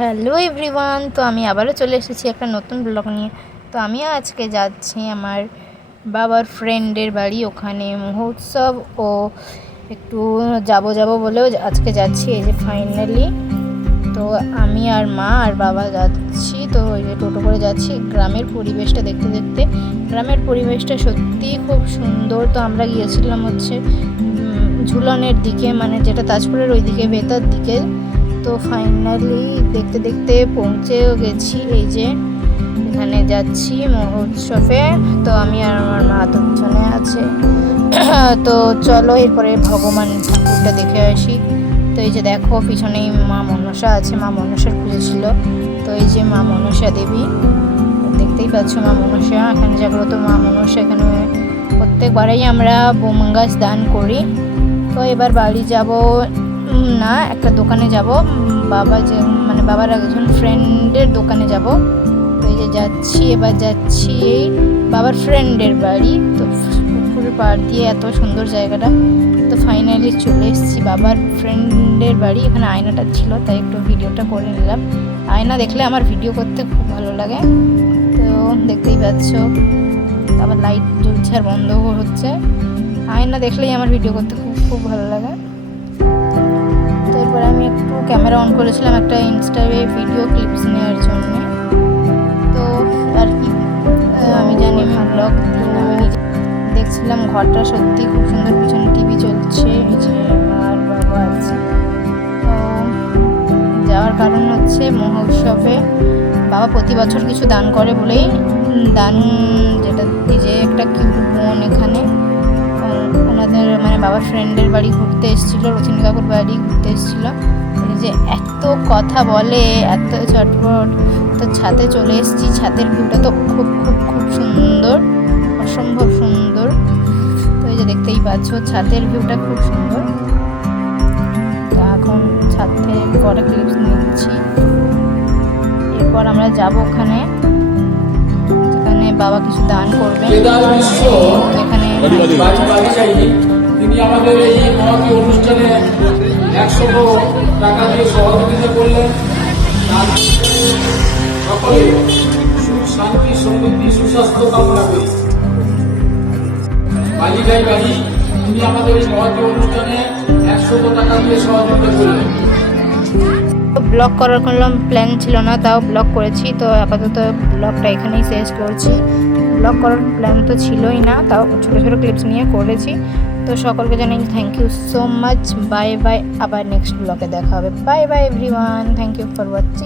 Hello everyone, তো আমি আবারও চলে এসেছি একটা নতুন ব্লগ নিয়ে। তো আমিও আজকে যাচ্ছি আমার বাবার ফ্রেন্ডের বাড়ি, ওখানে মহোৎসব ও একটু যাব বলেও আজকে যাচ্ছি। এই যে ফাইনালি তো আমি আর মা আর বাবা যাচ্ছি। তো এই যে টোটো করে যাচ্ছি গ্রামের পরিবেশটা দেখতে দেখতে। গ্রামের পরিবেশটা সত্যিই খুব সুন্দর। তো আমরা গিয়েছিলাম হচ্ছে ঝুলনের দিকে, মানে যেটা তাজপুরের ওই দিকে ভেতর দিকে। তো ফাইনালি দেখতে দেখতে পৌঁছেও গেছি। এই যে এখানে যাচ্ছি মহোৎসবে। তো আমি আর আমার মা তো পিছনে আছে। তো চলো এরপরে ভগবান ঠাকুরটা দেখে আসি। তো এই যে দেখো পিছনেই মা মনসা আছে, মা মনসার পুজো ছিল। তো এই যে মা মনসা দেবী, দেখতেই পাচ্ছ মা মনসা, এখানে জাগ্রত মা মনসা। এখানে প্রত্যেকবারেই আমরা বোম গাছ দান করি। তো এবার বাড়ি যাব না, একটা দোকানে যাব, বাবা যে মানে বাবার একজন ফ্রেন্ডের দোকানে যাব। তো এই যে যাচ্ছি, এবার যাচ্ছি এই বাবার ফ্রেন্ডের বাড়ি। তো পুকুরের পাড় দিয়ে এত সুন্দর জায়গাটা। তো ফাইনালি চলে এসেছি বাবার ফ্রেন্ডের বাড়ি। এখানে আয়নাটা ছিল তাই একটু ভিডিওটা করে নিলাম। আয়না দেখলে আমার ভিডিও করতে খুব ভালো লাগে। তো দেখতেই পাচ্ছ আবার লাইট জ্বলছে আর বন্ধ হচ্ছে। আয়না দেখলেই আমার ভিডিও করতে খুব ভালো লাগে। তো এরপরে আমি একটু ক্যামেরা অন করেছিলাম একটা ইনস্টাগ্রামে ভিডিও ক্লিপস নেওয়ার জন্য। তো আর কি আমি জানি ব্লগ দিন, আমি নিজে দেখছিলাম ঘরটা সত্যি খুব সুন্দর। পিছনে টিভি চলছে, এই যে আর বাবা আছে। তো যাওয়ার কারণ হচ্ছে মহোৎসবে বাবা প্রতি বছর কিছু দান করে বলেই দান, যেটা এই যে একটা কিউট বোন এখানে ওনাদের মানে বাবার ফ্রেন্ডের বাড়ি ঘুরতে এসেছিলো, রচিনী কাকুর বাড়ি ঘুরতে এসেছিলো। এই যে এত কথা বলে, এত চটপট। তো ছাদে চলে এসেছি, ছাদের ভিউটা তো খুব সুন্দর, অসম্ভব সুন্দর। তো এই যে দেখতেই পাচ্ছ ছাদের ভিউটা খুব সুন্দর। তো এখন ছাদ থেকে কটা ক্লিপস নিচ্ছি। এরপর আমরা যাব ওখানে যেখানে বাবা কিছু দান করবেন। এখানে তিনি আমাদের এই মহতী অনুষ্ঠানে 100 টাকা দিয়ে সহযোগিতা করলেন। সকলে সুখ শান্তি সমৃদ্ধি সুস্বাস্থ্য কামনা করি। বালিগাই বাড়ি তিনি আমাদের এই মহতী অনুষ্ঠানে 100 টাকা দিয়ে সহযোগিতা করলেন। ব্লগ করার কোনো প্ল্যান ছিল না, তাও ব্লগ করেছি। তো আপাতত ব্লগটা এখানেই শেষ করছি। ব্লগ করার প্ল্যান তো ছিলই না, তাও ছোটো ছোটো ক্লিপস নিয়ে করেছি। তো সকলকে জানাই thank you so much. Bye bye, আবার নেক্সট ব্লগে দেখা হবে। Bye bye everyone, thank you for watching.